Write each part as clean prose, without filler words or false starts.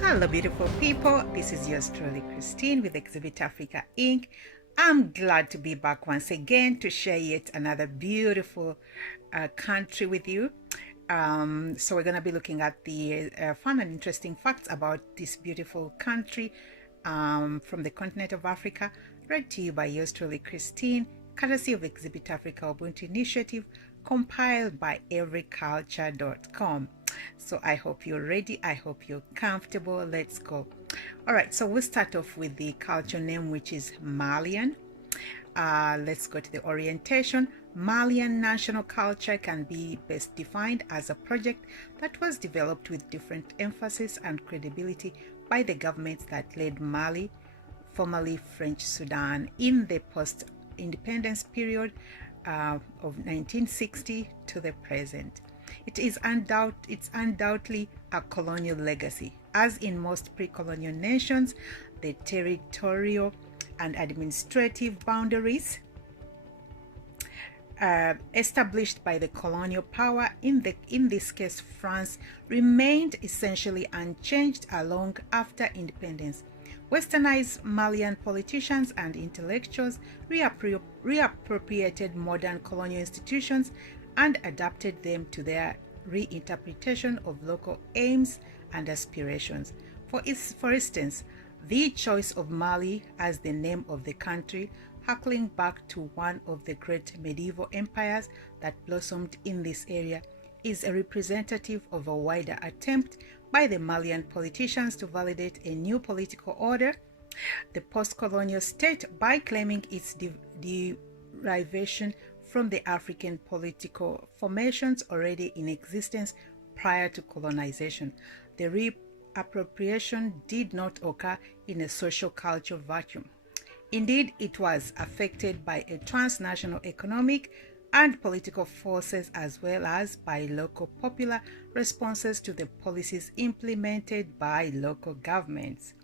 Hello, beautiful people. This is yours truly, Christine, with Exhibit Africa Inc. I'm glad to be back once again to share yet another beautiful country with you. So we're going to be looking at the fun and interesting facts about this beautiful country from the continent of Africa, read to you by yours truly, Christine, courtesy of Exhibit Africa Ubuntu Initiative, compiled by everyculture.com. So I hope you're ready. I hope you're comfortable. Let's go. All right, so we'll start off with the culture name, which is Malian. Let's go to the orientation. Malian national culture can be best defined as a project that was developed with different emphasis and credibility by the governments that led Mali, formerly French Sudan, in the post-independence period of 1960 to the present. It's undoubtedly a colonial legacy. As in most pre-colonial nations, the territorial and administrative boundaries established by the colonial power, in this case France, remained essentially unchanged long after independence. Westernized Malian politicians and intellectuals reappropriated modern colonial institutions and adapted them to their reinterpretation of local aims and aspirations. For instance, the choice of Mali as the name of the country, harkening back to one of the great medieval empires that blossomed in this area, is a representative of a wider attempt by the Malian politicians to validate a new political order, the post-colonial state, by claiming its derivation from the African political formations already in existence prior to colonization. The reappropriation did not occur in a social cultural vacuum. Indeed, it was affected by a transnational economic and political forces, as well as by local popular responses to the policies implemented by local governments.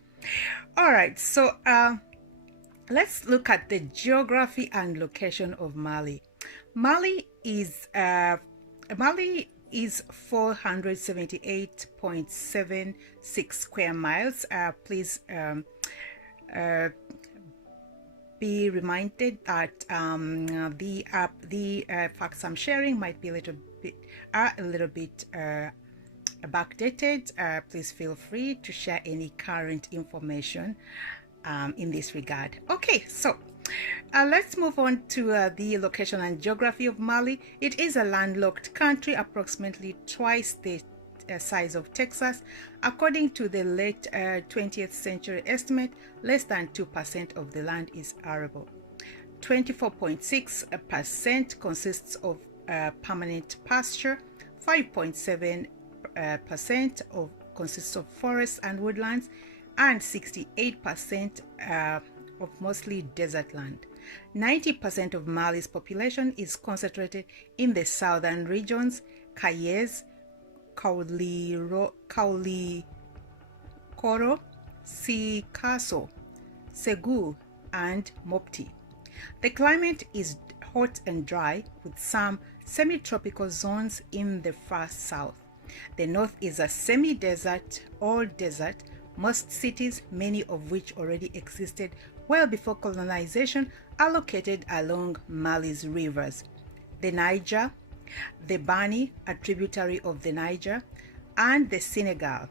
All right, so let's look at the geography and location of Mali. Mali is 478.76 square miles. Please be reminded that the facts I'm sharing might be a little bit backdated. Please feel free to share any current information in this regard. Okay, so let's move on to the location and geography of Mali. It is a landlocked country, approximately twice the size of Texas. According to the late 20th century estimate, less than 2% of the land is arable. 24.6% consists of permanent pasture, 5.7% consists of forests and woodlands, and 68% of mostly desert land. 90% of Mali's population is concentrated in the southern regions, Kayes, Kaulikoro, Sikasso, Segu, and Mopti. The climate is hot and dry, with some semi-tropical zones in the far south. The north is a semi-desert or desert. Most cities, many of which already existed well before colonization, are located along Mali's rivers: the Niger, the Bani, a tributary of the Niger, and the Senegal.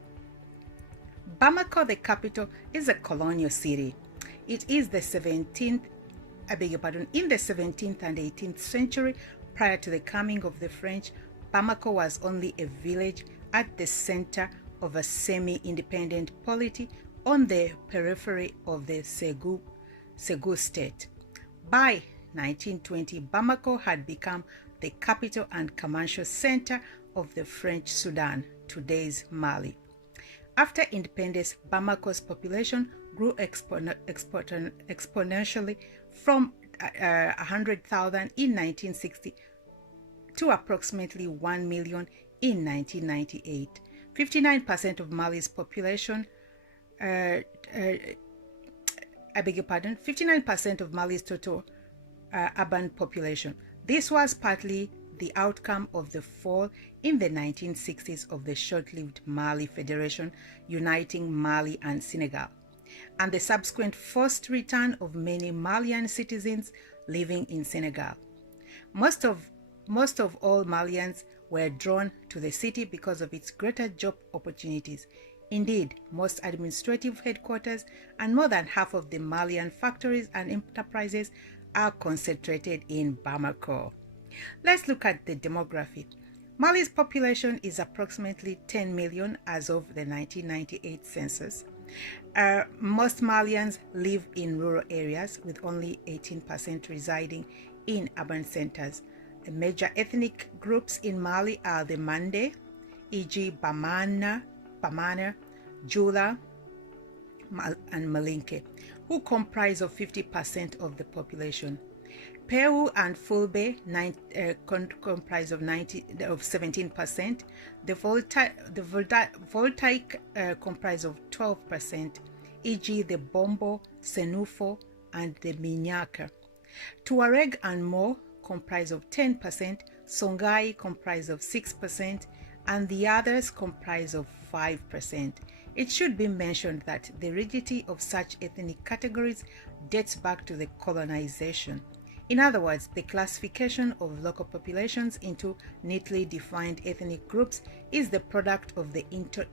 Bamako, the capital, is a colonial city. It is in the 17th and 18th century. Prior to the coming of the French, Bamako was only a village at the center of a semi-independent polity on the periphery of the Segu state. By 1920, Bamako had become the capital and commercial center of the French Sudan, today's Mali. After independence, Bamako's population grew exponentially from 100,000 in 1960 to approximately 1 million in 1998. 59% of Mali's population, 59% of Mali's total urban population. This was partly the outcome of the fall in the 1960s of the short-lived Mali Federation uniting Mali and Senegal, and the subsequent forced return of many Malian citizens living in Senegal. Most of all Malians were drawn to the city because of its greater job opportunities. Indeed, most administrative headquarters and more than half of the Malian factories and enterprises are concentrated in Bamako. Let's look at the demography. Mali's population is approximately 10 million as of the 1998 census. Most Malians live in rural areas, with only 18% residing in urban centers. The major ethnic groups in Mali are the Mande, e.g. Bamana, Jula, and Malinke, who comprise of 50% of the population. Peu and Fulbe comprise of 17%. The Voltaic comprise of 12%, e.g. the Bombo, Senufo, and the Minyaka. Tuareg and Mo comprise of 10%, Songhai comprise of 6%, and the others comprise of 5%. It should be mentioned that the rigidity of such ethnic categories dates back to the colonization. In other words, the classification of local populations into neatly defined ethnic groups is the product of the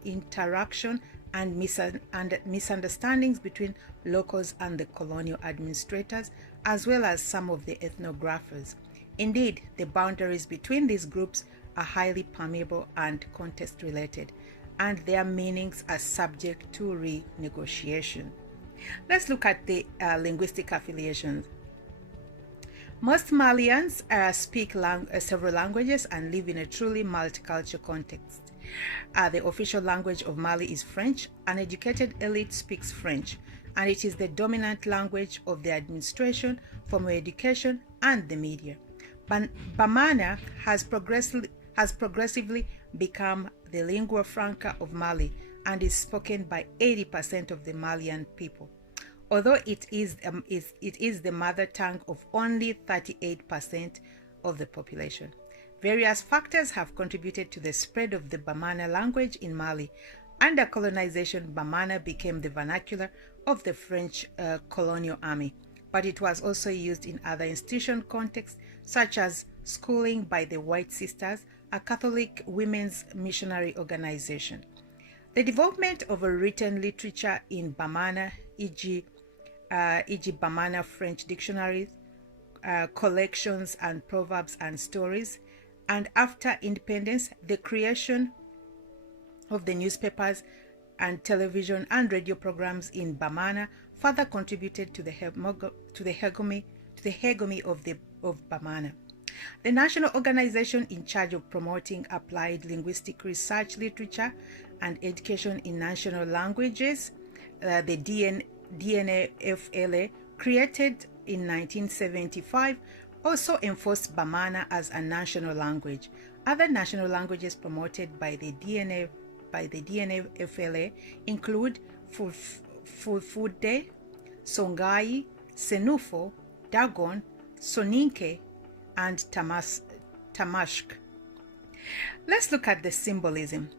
interaction and misunderstandings between locals and the colonial administrators, as well as some of the ethnographers. Indeed, the boundaries between these groups are highly permeable and context-related, and their meanings are subject to renegotiation. Let's look at the linguistic affiliations. Most Malians speak several languages and live in a truly multicultural context. The official language of Mali is French. An educated elite speaks French, and it is the dominant language of the administration, formal education, and the media. Bamana has progressively become the lingua franca of Mali and is spoken by 80% of the Malian people, although it is the mother tongue of only 38% of the population. Various factors have contributed to the spread of the Bamana language in Mali. Under colonization, Bamana became the vernacular of the French colonial army, but it was also used in other institutional contexts, such as schooling by the White Sisters, a Catholic women's missionary organization. The development of a written literature in Bamana, e.g. Bamana French dictionaries, collections and proverbs and stories, and after independence, the creation of the newspapers and television and radio programs in Bamana further contributed to the hegemony of Bamana. The national organization in charge of promoting applied linguistic research, literature, and education in national languages, the DNAFLA, created in 1975, also enforced Bamana as a national language. Other national languages promoted by the DNAFLA include Fulfulde, Songhai, Senufo, Dagon, Soninke, and Tamashk. Let's look at the symbolism.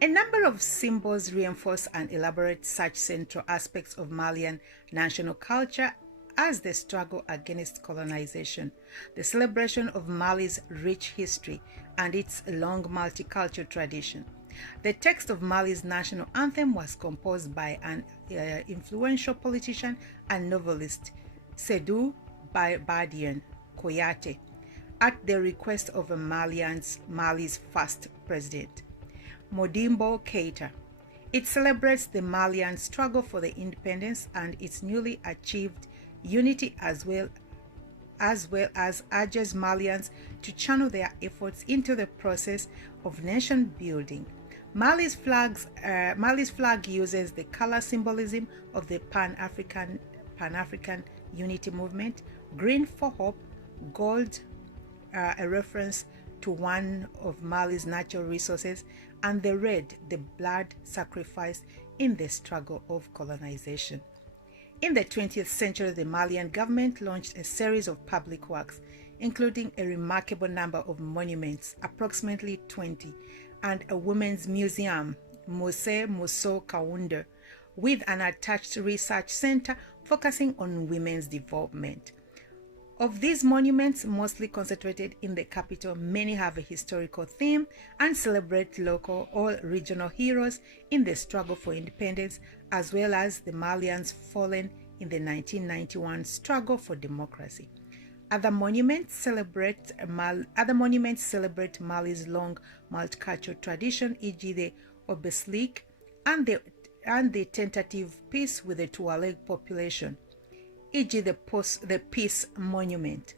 A number of symbols reinforce and elaborate such central aspects of Malian national culture as the struggle against colonization, the celebration of Mali's rich history, and its long multicultural tradition. The text of Mali's national anthem was composed by an influential politician and novelist, Sedou Badian Koyate, at the request of Mali's first president, Modimbo Keita. It celebrates the Malian struggle for the independence and its newly achieved unity, as well as urges Malians to channel their efforts into the process of nation building. Mali's flag uses the color symbolism of the Pan-African unity movement: green for hope, gold, a reference to one of Mali's natural resources, and the red, the blood sacrificed in the struggle of colonization. In the 20th century, the Malian government launched a series of public works, including a remarkable number of monuments, approximately 20, and a women's museum, Musée Musso Kaunda, with an attached research center focusing on women's development. Of these monuments, mostly concentrated in the capital, many have a historical theme and celebrate local or regional heroes in the struggle for independence, as well as the Malians fallen in the 1991 struggle for democracy. Other monuments celebrate Mali's long multicultural tradition, e.g. the obelisk and the tentative peace with the Tuareg population, e.g. the Peace Monument.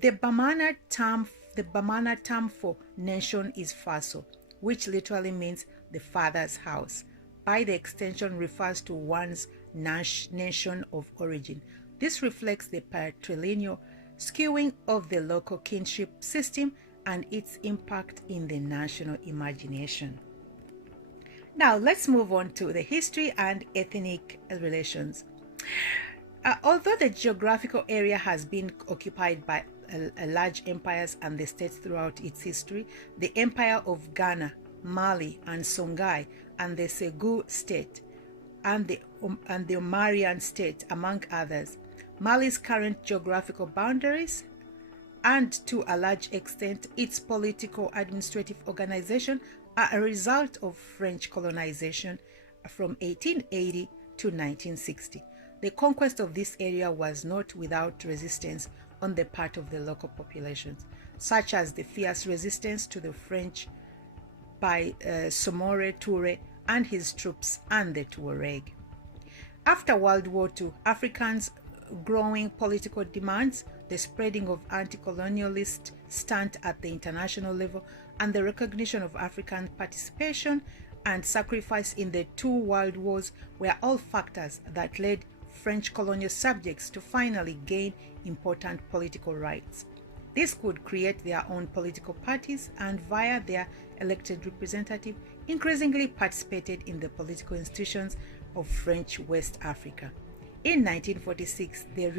The Bamana term for nation is Faso, which literally means the father's house. By the extension, refers to one's nation of origin. This reflects the patrilineal skewing of the local kinship system and its impact in the national imagination. Now, let's move on to the history and ethnic relations. Although the geographical area has been occupied by large empires and the states throughout its history, the Empire of Ghana, Mali, and Songhai, and the Segu state, and the Omarian state, among others, Mali's current geographical boundaries, and to a large extent its political administrative organization, are a result of French colonization from 1880 to 1960. The conquest of this area was not without resistance on the part of the local populations, such as the fierce resistance to the French by Samori Toure and his troops and the Tuareg. After World War II, Africans' growing political demands, the spreading of anti-colonialist stance at the international level, and the recognition of African participation and sacrifice in the two world wars were all factors that led French colonial subjects to finally gain important political rights. This could create their own political parties and, via their elected representative, increasingly participated in the political institutions of French West Africa. In 1946, the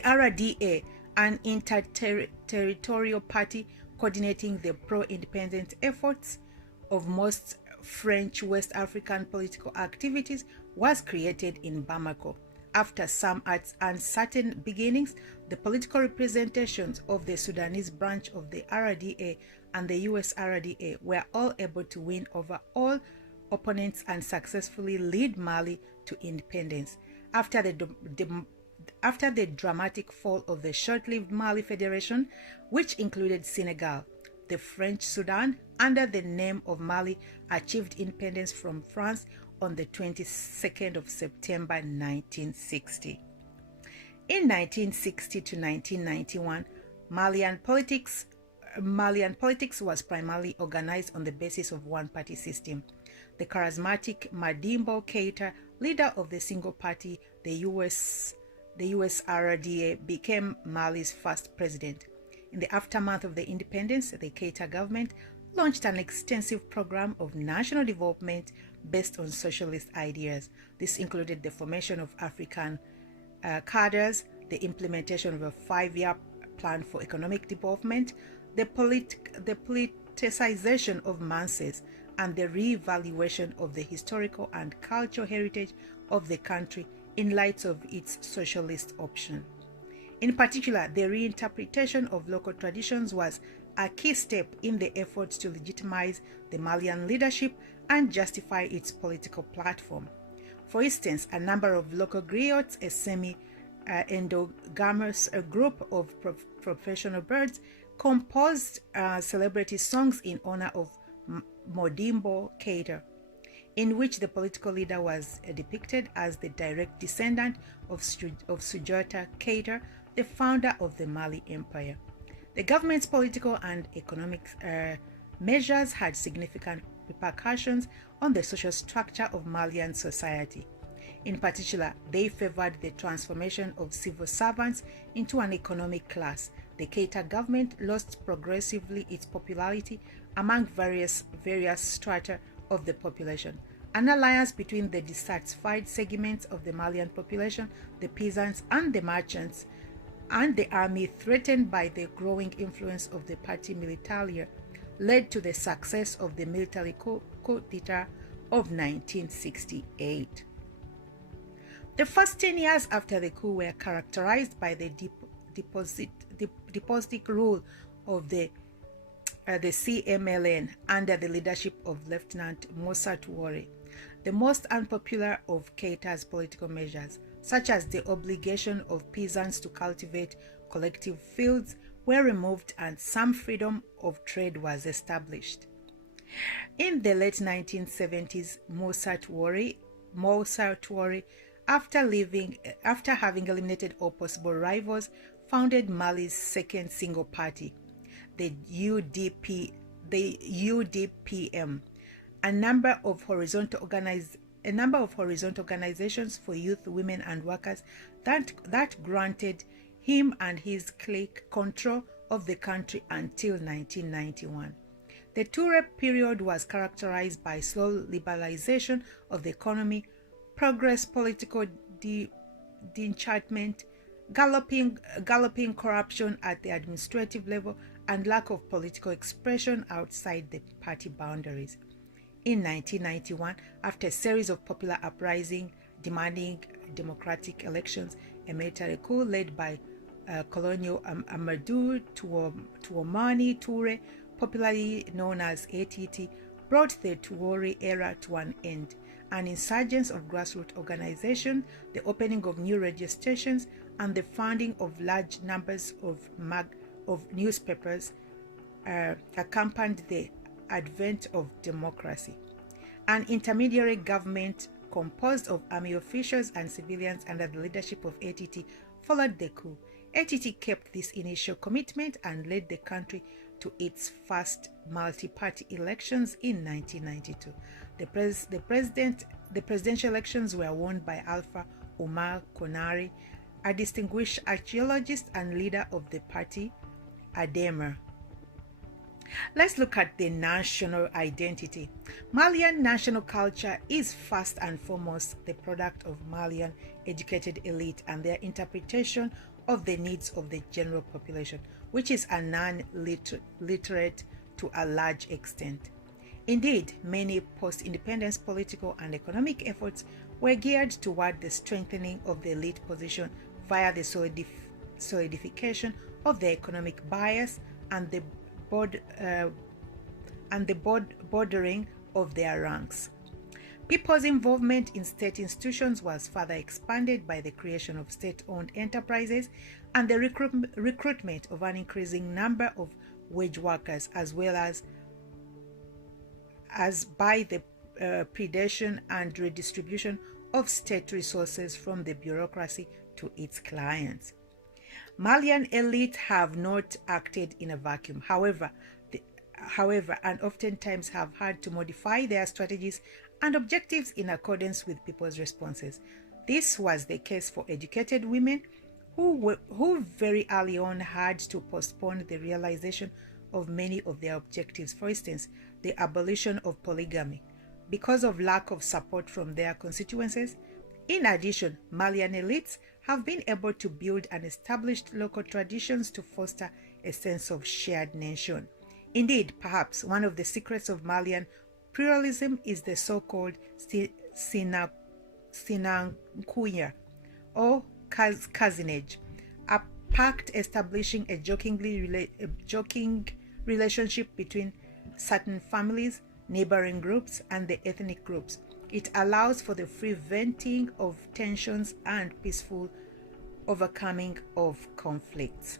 RDA, an interterritorial party coordinating the pro-independence efforts of most French West African political activities, was created in Bamako. After some uncertain beginnings, the political representations of the Sudanese branch of the RDA and the US RDA were all able to win over all opponents and successfully lead Mali to independence. After the dramatic fall of the short-lived Mali Federation, which included Senegal, the French Sudan, under the name of Mali, achieved independence from France on the 22nd of September 1960. In 1960 to 1991, Malian politics was primarily organized on the basis of one-party system. The charismatic Madimbo Keita, leader of the single party, the US RDA, became Mali's first president. In the aftermath of the independence, the Keita government launched an extensive program of national development based on socialist ideas. This included the formation of African cadres, the implementation of a 5-year plan for economic development, the politicization of masses, and the re-evaluation of the historical and cultural heritage of the country in light of its socialist option. In particular, the reinterpretation of local traditions was a key step in the efforts to legitimize the Malian leadership and justify its political platform. For instance, a number of local griots, a semi-endogamous group of professional birds, composed celebrity songs in honor of Modimbo Keita, in which the political leader was depicted as the direct descendant of Soujata Keita, the founder of the Mali Empire. The government's political and economic measures had significant repercussions on the social structure of Malian society. In particular, they favored the transformation of civil servants into an economic class. The Keita government lost progressively its popularity among various strata of the population. An alliance between the dissatisfied segments of the Malian population, the peasants and the merchants, and the army, threatened by the growing influence of the party militaria, led to the success of the military coup d'etat of 1968. The first 10 years after the coup were characterized by the despotic rule of the CMLN under the leadership of Lieutenant Moussa Touare. The most unpopular of Keita's political measures, such as the obligation of peasants to cultivate collective fields, were removed and some freedom of trade was established. In the late 1970s, Moussa Touare, after having eliminated all possible rivals, founded Mali's second single party, the UDPM, a number of horizontal organizations for youth, women, and workers that granted him and his clique control of the country until 1991. The Toure period was characterized by slow liberalization of the economy, progress political disenchantment, galloping corruption at the administrative level, and lack of political expression outside the party boundaries. In 1991, after a series of popular uprisings demanding democratic elections, a military coup led by Colonial Amadou Tuomani Toure, popularly known as ATT, brought the Touare era to an end. An insurgence of grassroots organizations, the opening of new radio stations, and the founding of large numbers of newspapers accompanied the advent of democracy. An intermediary government composed of army officials and civilians under the leadership of ATT followed the coup. ATT kept this initial commitment and led the country to its first multi-party elections in 1992. The presidential elections were won by Alpha Umar Konari, a distinguished archaeologist and leader of the party, Ademer. Let's look at the national identity. Malian national culture is first and foremost the product of Malian educated elite and their interpretation of the needs of the general population, which is a non-literate to a large extent. Indeed, many post-independence political and economic efforts were geared toward the strengthening of the elite position via the solidification of their economic bias and the bordering of their ranks. People's involvement in state institutions was further expanded by the creation of state-owned enterprises and the recruitment of an increasing number of wage workers, as well as by the predation and redistribution of state resources from the bureaucracy to its clients. Malian elite have not acted in a vacuum, however, and oftentimes have had to modify their strategies and objectives in accordance with people's responses. This was the case for educated women who very early on had to postpone the realization of many of their objectives. For instance, the abolition of polygamy, because of lack of support from their constituencies. In addition, Malian elites have been able to build and establish local traditions to foster a sense of shared nation. Indeed, perhaps one of the secrets of Malian pluralism is the so-called sinankuya, or cousinage, a pact establishing a joking relationship between certain families, neighboring groups, and the ethnic groups. It allows for the free venting of tensions and peaceful overcoming of conflicts.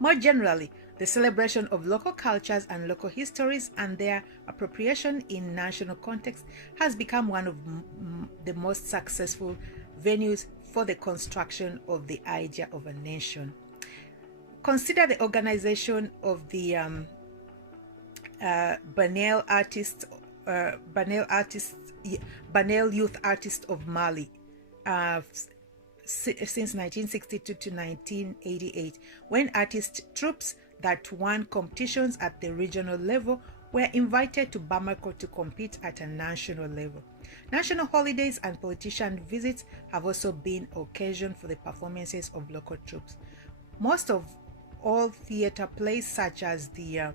More generally, the celebration of local cultures and local histories and their appropriation in national context has become one of the most successful venues for the construction of the idea of a nation. Consider the organization of the Banel Youth Artists of Mali since 1962 to 1988, when artist troops that won competitions at the regional level were invited to Bamako to compete at a national level. National holidays and politician visits have also been occasion for the performances of local troops. Most of all theater plays, such as the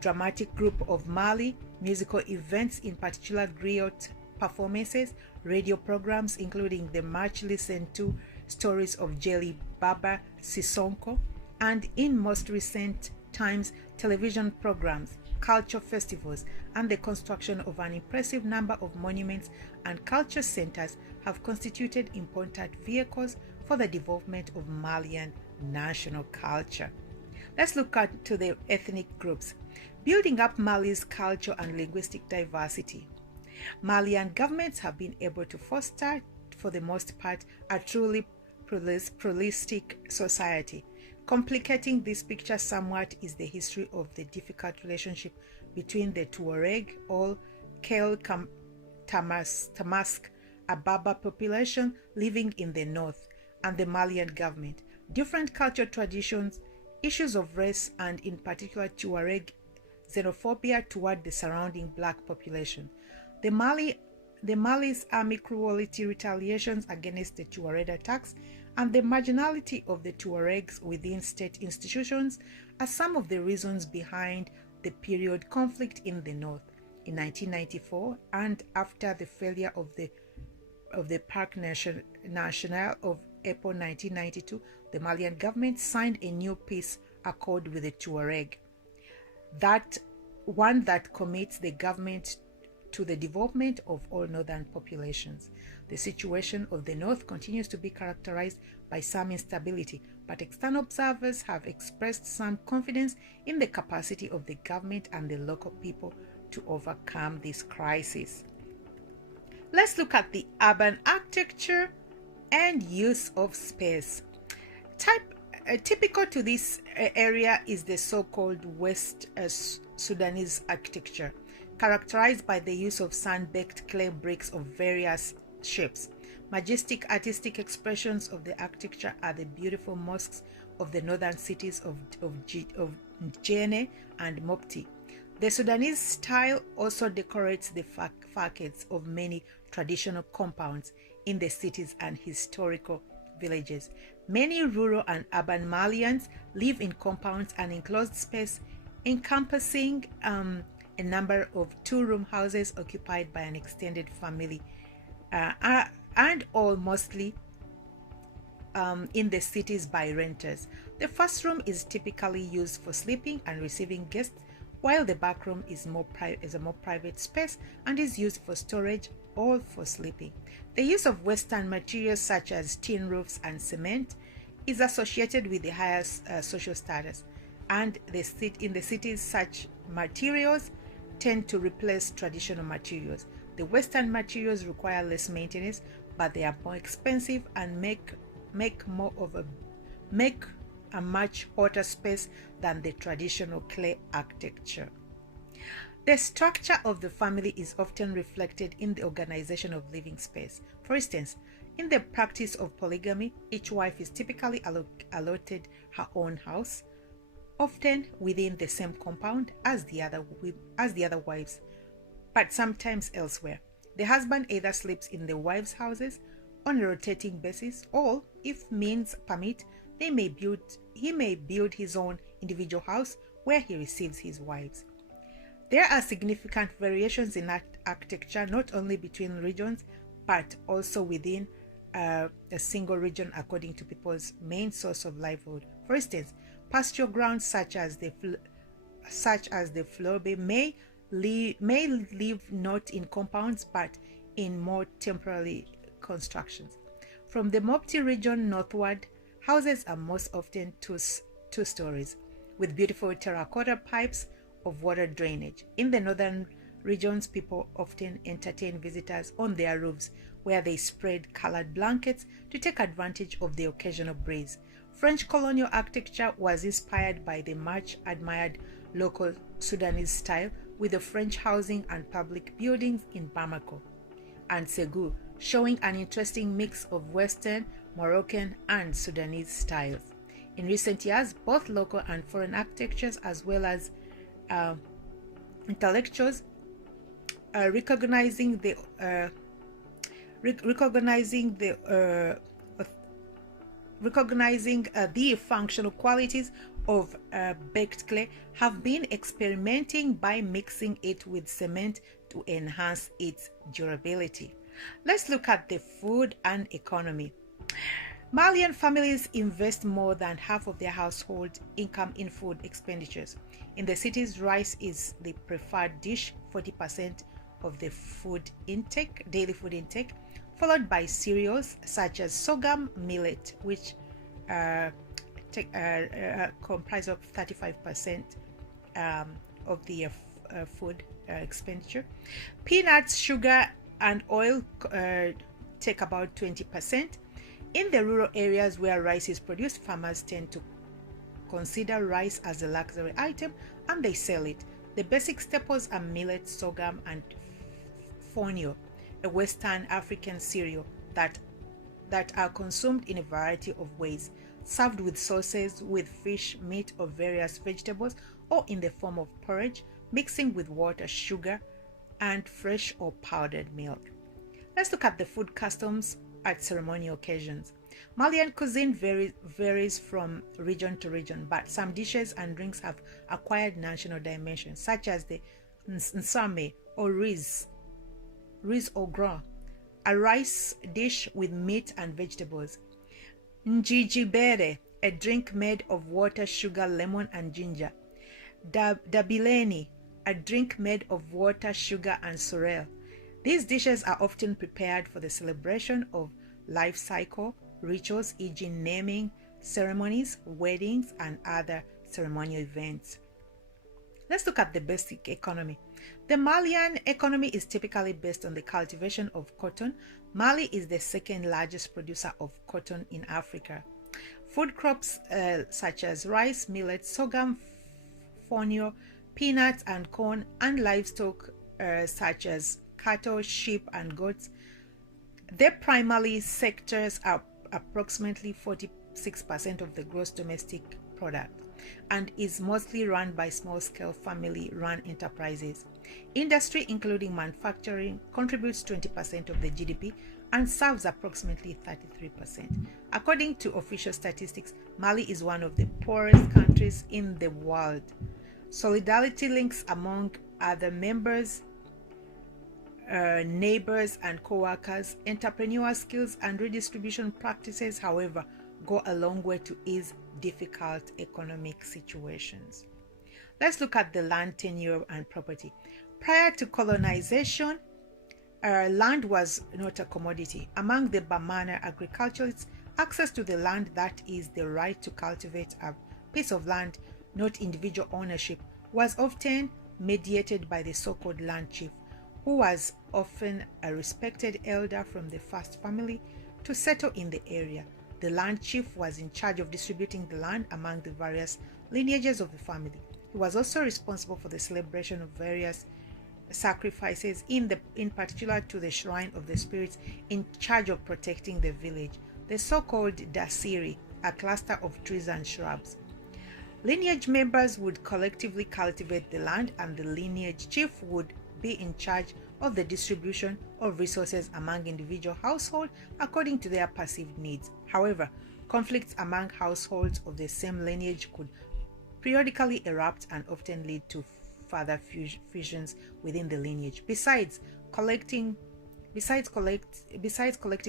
dramatic group of Mali, musical events, in particular griot performances, radio programs including the much listened to stories of Jelly Baba Sisonko, and in most recent times television programs, culture festivals, and the construction of an impressive number of monuments and culture centers have constituted important vehicles for the development of Malian national culture. Let's look at to the ethnic groups. Building up Mali's culture and linguistic diversity. Malian governments have been able to foster, for the most part, a truly pluralistic society. Complicating this picture somewhat is the history of the difficult relationship between the Tuareg or Kel Tamask, a Berber population living in the north, and the Malian government. Different cultural traditions, issues of race, and in particular Tuareg xenophobia toward the surrounding black population. The Mali's army cruelty retaliations against the Tuareg attacks and the marginality of the Tuaregs within state institutions are some of the reasons behind the period conflict in the north. In 1994, and after the failure of the Parc National of April 1992, the Malian government signed a new peace accord with the Tuareg. That commits the government to the development of all northern populations. The situation of the north continues to be characterized by some instability, but external observers have expressed some confidence in the capacity of the government and the local people to overcome this crisis. Let's look at the urban architecture and use of space. Typical to this area is the so-called West Sudanese architecture, characterized by the use of sun-baked clay bricks of various shapes. Majestic artistic expressions of the architecture are the beautiful mosques of the northern cities of Jene and Mopti. The Sudanese style also decorates the facades of many traditional compounds in the cities and historical villages. Many rural and urban Malians live in compounds and enclosed space encompassing a number of two-room houses occupied by an extended family and all mostly in the cities by renters. The first room is typically used for sleeping and receiving guests, while the back room is a more private space and is used for storage or for sleeping. The use of Western materials such as tin roofs and cement is associated with the highest social status, and in the cities such materials tend to replace traditional materials. The Western materials require less maintenance, but they are more expensive and make a much hotter space than the traditional clay architecture. The structure of the family is often reflected in the organization of living space. For instance, in the practice of polygamy, each wife is typically allotted her own house, often within the same compound as the other wives, but sometimes elsewhere. The husband either sleeps in the wives' houses on a rotating basis, or, if means permit, he may build his own individual house where he receives his wives. There are significant variations in architecture, not only between regions, but also within a single region according to people's main source of livelihood. For instance, pasture grounds such as the Flobe may live not in compounds but in more temporary constructions. From the Mopti region northward, houses are most often two stories, with beautiful terracotta pipes of water drainage. In the northern regions, people often entertain visitors on their roofs, where they spread colored blankets to take advantage of the occasional breeze. French colonial architecture was inspired by the much admired local Sudanese style, with the French housing and public buildings in Bamako and Ségou showing an interesting mix of Western, Moroccan, and Sudanese styles. In recent years, both local and foreign architectures, as well as intellectuals, recognizing the functional qualities of baked clay, have been experimenting by mixing it with cement to enhance its durability. Let's look at the food and economy. Malian families invest more than half of their household income in food expenditures. In the cities, rice is the preferred dish, 40% of the daily food intake, followed by cereals such as sorghum, millet, which comprise of 35% of the food expenditure. Peanuts, sugar, and oil take about 20%. In the rural areas where rice is produced, farmers tend to consider rice as a luxury item and they sell it. The basic staples are millet, sorghum, and fonio, a Western African cereal that are consumed in a variety of ways, served with sauces, with fish, meat, or various vegetables, or in the form of porridge, mixing with water, sugar, and fresh or powdered milk. Let's look at the food customs at ceremonial occasions. Malian cuisine varies from region to region, but some dishes and drinks have acquired national dimensions, such as the nsame or riz au gras, a rice dish with meat and vegetables. Njijibere, a drink made of water, sugar, lemon, and ginger. Dabileni, a drink made of water, sugar, and sorrel. These dishes are often prepared for the celebration of life cycle rituals, e.g. naming ceremonies, weddings, and other ceremonial events. Let's look at the basic economy. The Malian economy is typically based on the cultivation of cotton. Mali is the second largest producer of cotton in Africa. Food crops such as rice, millet, sorghum, fonio, peanuts, and corn, and livestock such as cattle, sheep, and goats. Their primary sectors are approximately 46% of the gross domestic product and is mostly run by small-scale family-run enterprises. Industry, including manufacturing, contributes 20% of the GDP and serves approximately 33%. According to official statistics, Mali is one of the poorest countries in the world. Solidarity links among other members, neighbors, and co-workers, entrepreneurial skills, and redistribution practices, however, go a long way to ease difficult economic situations. Let's look at the land tenure and property. Prior to colonization, land was not a commodity. Among the Bamana agriculturists, access to the land, that is, the right to cultivate a piece of land, not individual ownership, was often mediated by the so-called land chief, who was often a respected elder from the first family to settle in the area. The land chief was in charge of distributing the land among the various lineages of the family. He was also responsible for the celebration of various sacrifices, in particular to the shrine of the spirits in charge of protecting the village, the so-called dasiri, a cluster of trees and shrubs. Lineage members would collectively cultivate the land, and the lineage chief would be in charge of the distribution of resources among individual households according to their perceived needs. However, conflicts among households of the same lineage could periodically erupt and often lead to further fusions within the lineage. Besides collective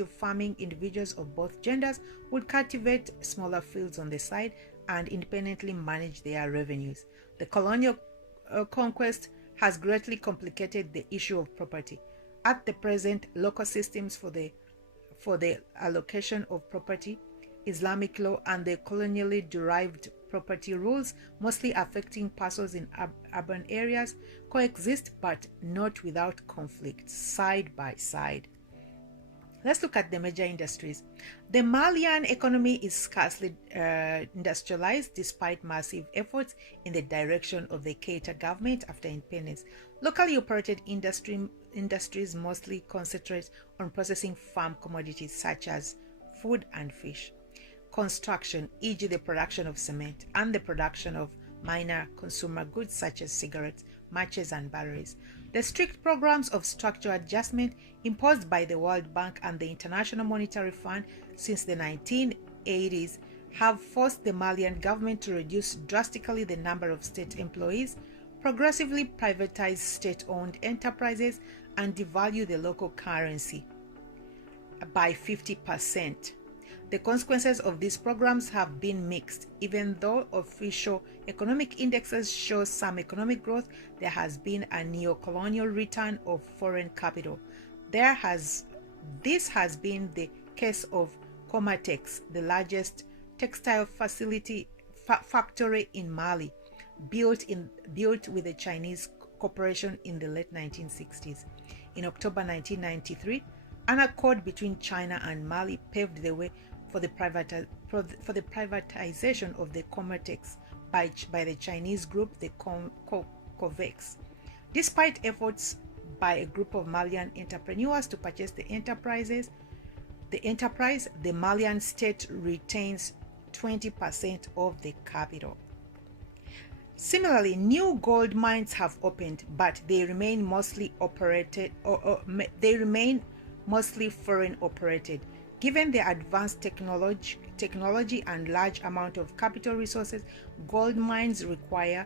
farming, individuals of both genders would cultivate smaller fields on the side and independently manage their revenues. The colonial conquest has greatly complicated the issue of property. At the present, local systems for the allocation of property, Islamic law, and the colonially derived property rules, mostly affecting parcels in urban areas, coexist but not without conflict, side by side. Let's look at the major industries. The Malian economy is scarcely industrialized despite massive efforts in the direction of the Keita government after independence. Locally operated industries mostly concentrate on processing farm commodities such as food and fish. Construction, e.g. the production of cement, and the production of minor consumer goods such as cigarettes, matches, and batteries. The strict programs of structural adjustment imposed by the World Bank and the International Monetary Fund since the 1980s have forced the Malian government to reduce drastically the number of state employees, progressively privatize state-owned enterprises, and devalue the local currency by 50%. The consequences of these programs have been mixed. Even though official economic indexes show some economic growth, there has been a neo-colonial return of foreign capital. This has been the case of Comatex, the largest textile factory in Mali, built with a Chinese corporation in the late 1960s. In October 1993, an accord between China and Mali paved the way for the privatization of the Comatex by the Chinese group, the COVEX. Despite efforts by a group of Malian entrepreneurs to purchase the enterprise, the Malian state retains 20% of the capital. Similarly, new gold mines have opened, but they remain mostly foreign operated. Given the advanced technology and large amount of capital resources gold mines require,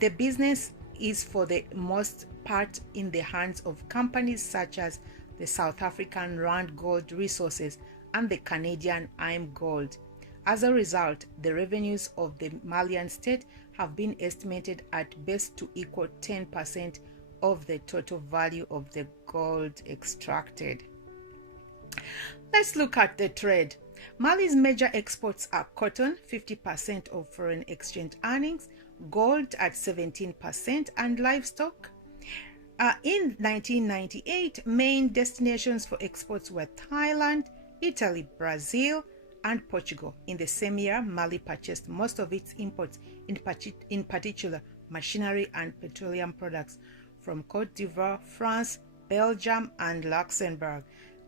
the business is for the most part in the hands of companies such as the South African Rand Gold Resources and the Canadian IAMGOLD. As a result, the revenues of the Malian state have been estimated at best to equal 10% of the total value of the gold extracted. Let's look at the trade. Mali's major exports are cotton, 50% of foreign exchange earnings, gold at 17%, and livestock. In 1998, main destinations for exports were Thailand, Italy, Brazil, and Portugal. In the same year, Mali purchased most of its imports, in particular machinery and petroleum products, from Côte d'Ivoire, France, Belgium, and Luxembourg,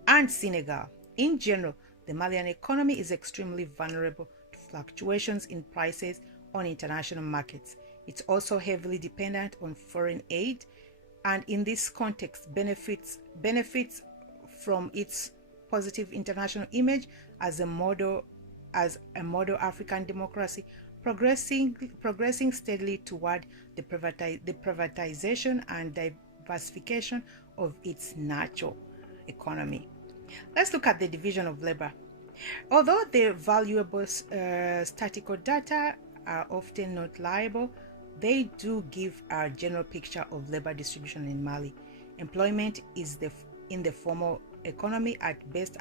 and Senegal. In general, the Malian economy is extremely vulnerable to fluctuations in prices on international markets. It's also heavily dependent on foreign aid, and in this context benefits from its positive international image as a model African democracy, progressing steadily toward the privatization and diversification of its natural economy. Let's look at the division of labor. Although the valuable statistical data are often not reliable, they do give a general picture of labor distribution in Mali. Employment is in the formal economy at best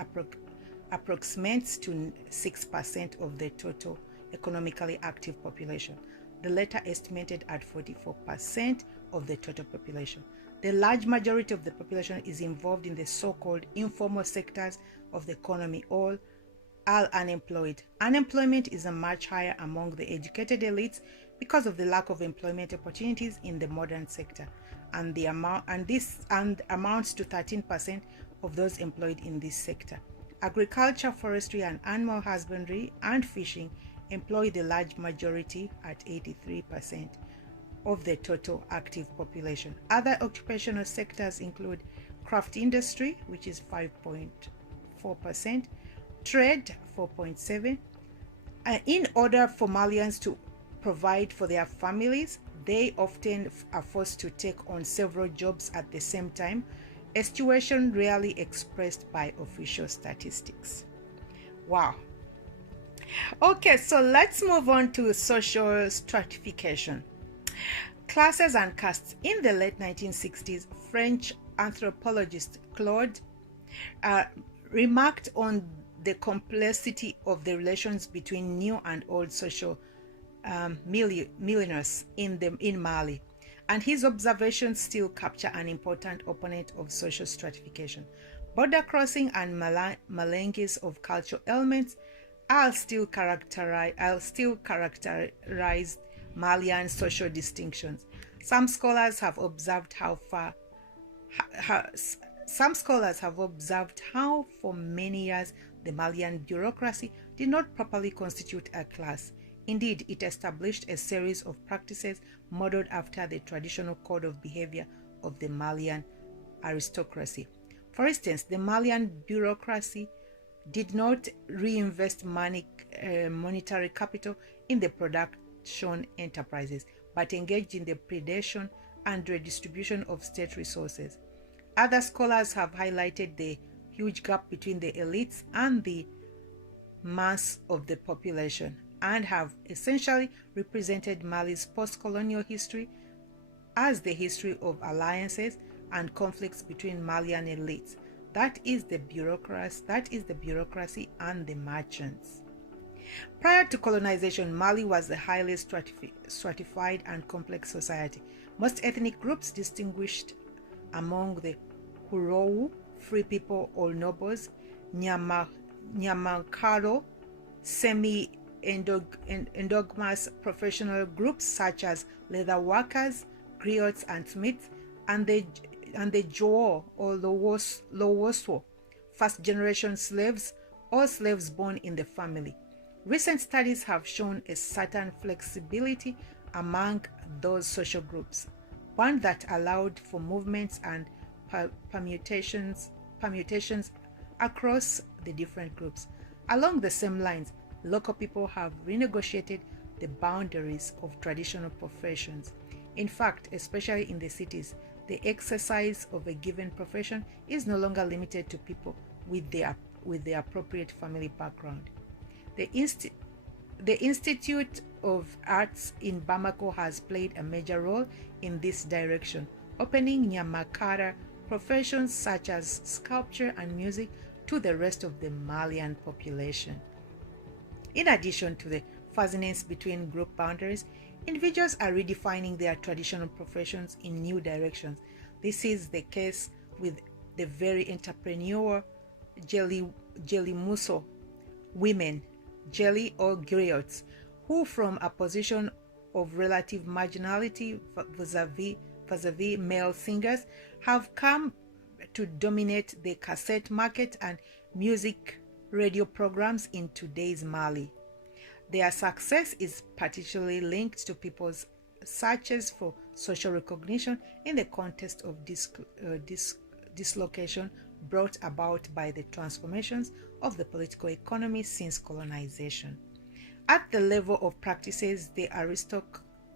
approximates to 6% of the total economically active population. The latter estimated at 44% of the total population. The large majority of the population is involved in the so-called informal sectors of the economy, all are unemployed. Unemployment is much higher among the educated elites because of the lack of employment opportunities in the modern sector, and this amounts to 13% of those employed in this sector. Agriculture, forestry, and animal husbandry and fishing employ the large majority at 83% of the total active population. Other occupational sectors include craft industry, which is 5.4%, trade 4.7%. In order for Malians to provide for their families, they often are forced to take on several jobs at the same time, a situation rarely expressed by official statistics. Wow. Okay, so let's move on to social stratification. Classes and castes. In the late 1960s, French anthropologist Claude remarked on the complexity of the relations between new and old social milliners in Mali, and his observations still capture an important opponent of social stratification. Border crossing and melanges of cultural elements are still characterize Malian social distinctions. Some scholars have observed how for many years the Malian bureaucracy did not properly constitute a class. Indeed, it established a series of practices modeled after the traditional code of behavior of the Malian aristocracy. For instance, the Malian bureaucracy did not reinvest monetary capital in the production enterprises, but engaged in the predation and redistribution of state resources. Other scholars have highlighted the huge gap between the elites and the mass of the population, and have essentially represented Mali's post-colonial history as the history of alliances and conflicts between Malian elites. That is the bureaucracy and the merchants. Prior to colonization, Mali was a highly stratified and complex society. Most ethnic groups distinguished among the Hurou, free people or nobles, Nyamankaro, semi-endogamous professional groups such as leather workers, griots and smiths, and the Joo or Lowoso, first-generation slaves or slaves born in the family. Recent studies have shown a certain flexibility among those social groups, one that allowed for movements and permutations across the different groups. Along the same lines, local people have renegotiated the boundaries of traditional professions. In fact, especially in the cities, the exercise of a given profession is no longer limited to people with the appropriate family background. The Institute of Arts in Bamako has played a major role in this direction, opening Nyamakara professions such as sculpture and music to the rest of the Malian population. In addition to the fuzziness between group boundaries, individuals are redefining their traditional professions in new directions. This is the case with the very entrepreneurial Jelimuso women, Jelly or griots, who from a position of relative marginality vis-a-vis male singers have come to dominate the cassette market and music radio programs in today's Mali. Their success is particularly linked to people's searches for social recognition in the context of dislocation brought about by the transformations of the political economy since colonization. At the level of practices, the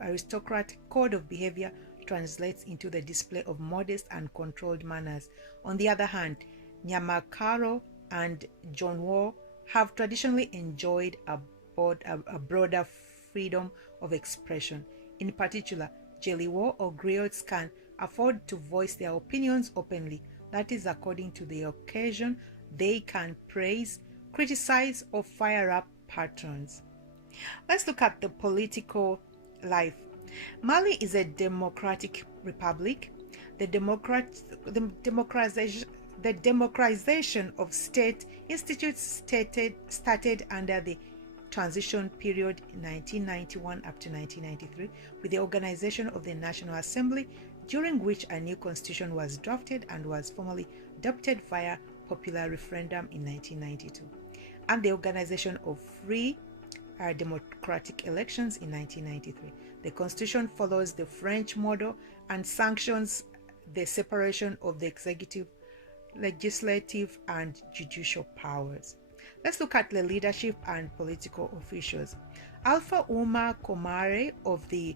aristocratic code of behavior translates into the display of modest and controlled manners. On the other hand, Nyamakaro and Jonwo have traditionally enjoyed a broader freedom of expression. In particular, Jeliwo or griots can afford to voice their opinions openly. That is, according to the occasion, they can praise, criticize, or fire up patrons. Let's look at the political life. Mali is a democratic republic. The democratization of state institutes started under the transition period in 1991 up to 1993 with the organization of the National Assembly, during which a new constitution was drafted and was formally adopted via popular referendum in 1992, and the organization of free democratic elections in 1993. The constitution follows the French model and sanctions the separation of the executive, legislative, and judicial powers. Let's look at the leadership and political officials. Alpha Oumar Komare of the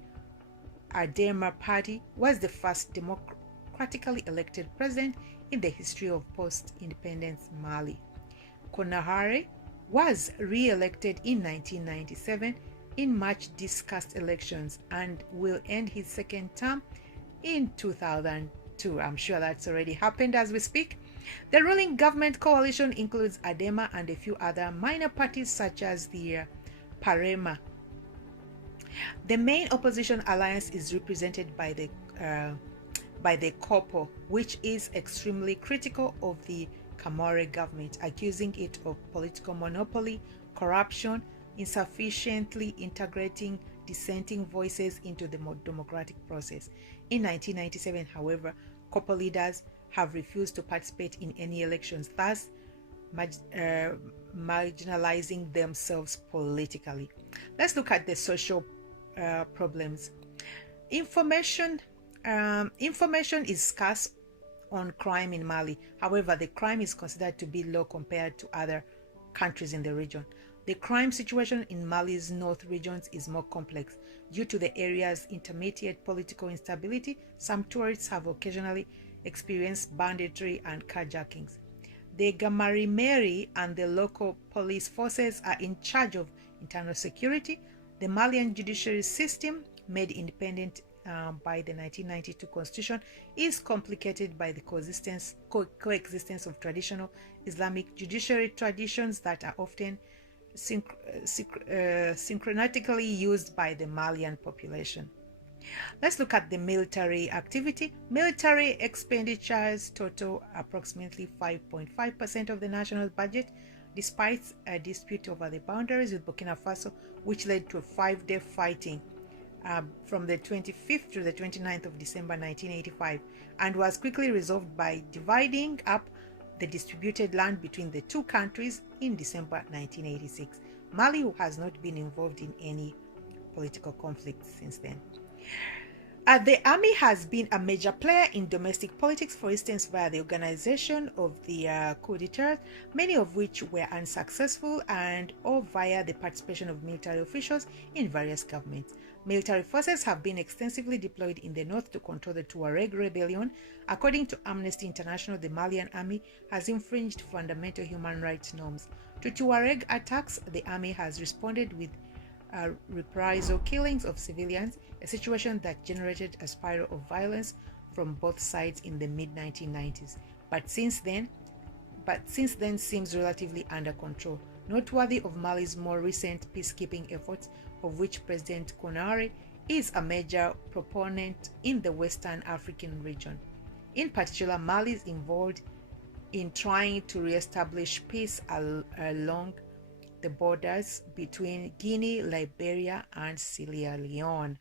Adema party was the first democratically elected president in the history of post-independence Mali. Konahare was re-elected in 1997 in much discussed elections and will end his second term in 2002. I'm sure that's already happened as we speak. The ruling government coalition includes Adema and a few other minor parties such as the Parema. The main opposition alliance is represented by the Kopo, which is extremely critical of the Kamore government, accusing it of political monopoly, corruption, insufficiently integrating dissenting voices into the democratic process. In 1997, however, Kopo leaders have refused to participate in any elections, thus marginalizing themselves politically. Let's look at the social problems. Information is scarce on crime in Mali. However, the crime is considered to be low compared to other countries in the region. The crime situation in Mali's north regions is more complex. Due to the area's intermediate political instability, some tourists have occasionally experienced banditry and carjackings. The Gamarimeri and the local police forces are in charge of internal security. The Malian judiciary system, made independent by the 1992 constitution, is complicated by the coexistence of traditional Islamic judiciary traditions that are often synchronistically used by the Malian population. Let's look at the military activity. Military expenditures total approximately 5.5% of the national budget, despite a dispute over the boundaries with Burkina Faso, which led to a 5-day fighting from the 25th to the 29th of December 1985, and was quickly resolved by dividing up the disputed land between the two countries in December 1986. Mali has not been involved in any political conflict since then. The army has been a major player in domestic politics, for instance, via the organization of the coup d'etat, many of which were unsuccessful, and or via the participation of military officials in various governments. Military forces have been extensively deployed in the north to control the Tuareg rebellion. According to Amnesty International, the Malian army has infringed fundamental human rights norms. To Tuareg attacks, the army has responded with reprisal killings of civilians, a situation that generated a spiral of violence from both sides in the mid-1990s. But since then seems relatively under control. Noteworthy of Mali's more recent peacekeeping efforts, of which President Konare is a major proponent in the Western African region. In particular, Mali is involved in trying to re-establish peace along the borders between Guinea, Liberia, and Sierra Leone.